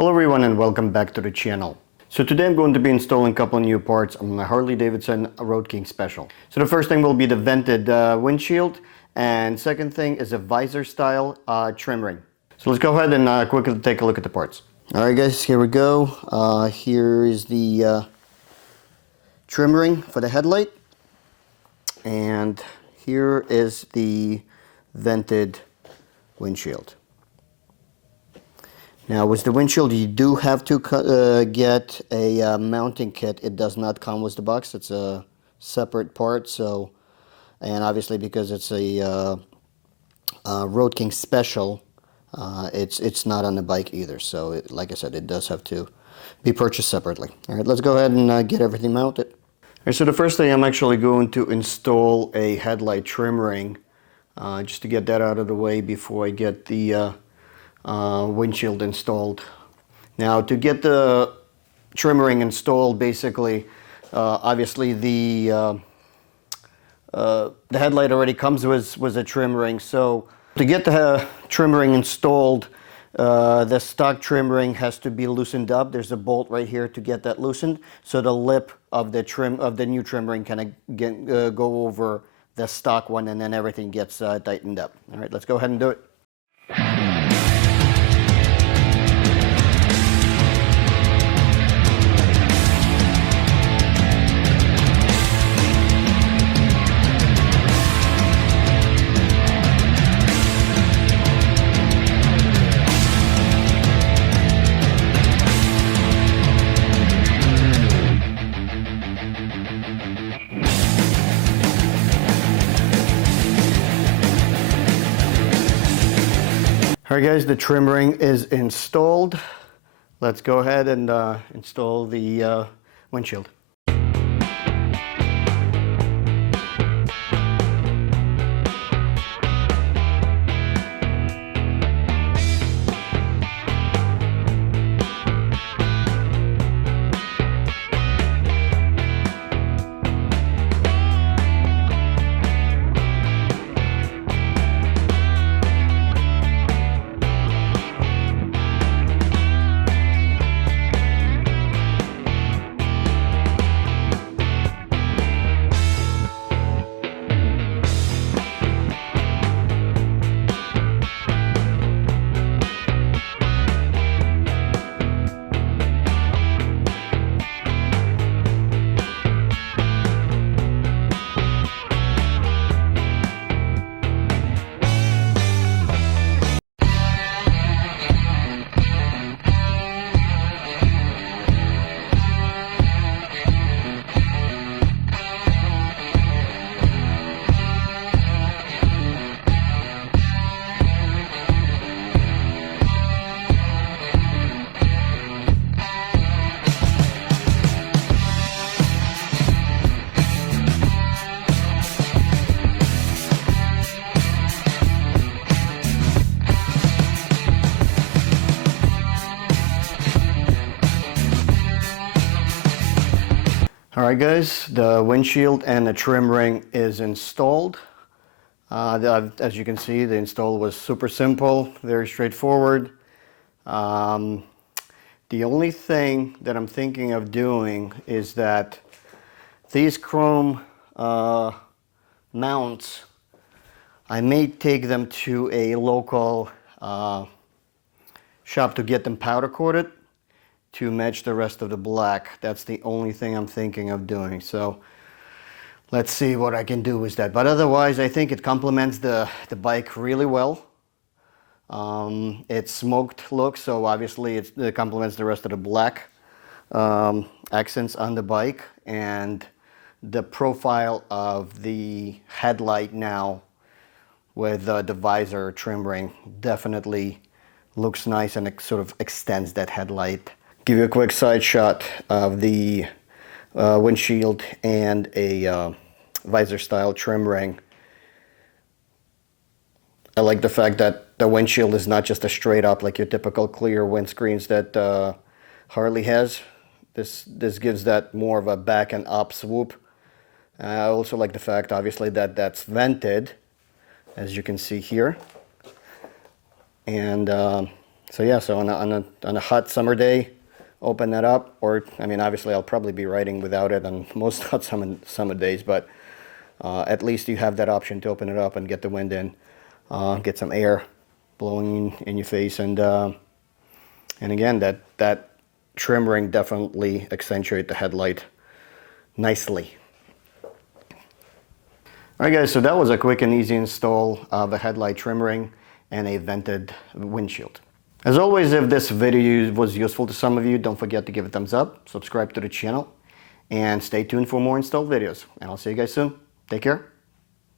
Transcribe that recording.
Hello everyone and welcome back to the channel. So today I'm going to be installing a couple new parts on my Harley Davidson Road King Special. So the first thing will be the vented windshield, and second thing is a visor style trim ring. So let's go ahead and quickly take a look at the parts. Alright guys, here we go. Here is the trim ring for the headlight, and here is the vented windshield. Now with the windshield you do have to get a mounting kit. It does not come with the box. It's a separate part. So, and obviously because it's a Road King Special, it's not on the bike either. So like I said, it does have to be purchased separately. Alright, let's go ahead and get everything mounted. Alright, so the first thing, I'm actually going to install a headlight trim ring just to get that out of the way before I get the windshield installed. Now to get the trim ring installed, basically obviously the headlight already comes with a trim ring. So to get the trim ring installed, the stock trim ring has to be loosened up. There's a bolt right here to get that loosened, so the lip of the new trim ring can go over the stock one, and then everything gets tightened up. All right, let's go ahead and do it. Alright guys, the trim ring is installed. Let's go ahead and install the windshield. Alright guys, the windshield and the trim ring is installed. As you can see, the install was super simple, very straightforward. The only thing that I'm thinking of doing is that these chrome mounts, I may take them to a local shop to get them powder coated to match the rest of the black. That's the only thing I'm thinking of doing. So let's see what I can do with that. But otherwise, I think it complements the bike really well. It's smoked look, so obviously it complements the rest of the black accents on the bike, and the profile of the headlight now with the visor trim ring definitely looks nice, and it sort of extends that headlight. Give you a quick side shot of the windshield and a visor style trim ring. I like the fact that the windshield is not just a straight up like your typical clear windscreens that Harley has. This gives that more of a back and up swoop. I also like the fact, obviously, that that's vented, as you can see here. And So yeah, so on a hot summer day, open that up. Or I mean, obviously I'll probably be riding without it on most hot summer days, but at least you have that option to open it up and get the wind in, get some air blowing in your face, and again, that trim ring definitely accentuate the headlight nicely. Alright guys, so that was a quick and easy install of a headlight trim ring and a vented windshield. As always, if this video was useful to some of you, don't forget to give it a thumbs up, subscribe to the channel, and stay tuned for more install videos. And I'll see you guys soon. Take care.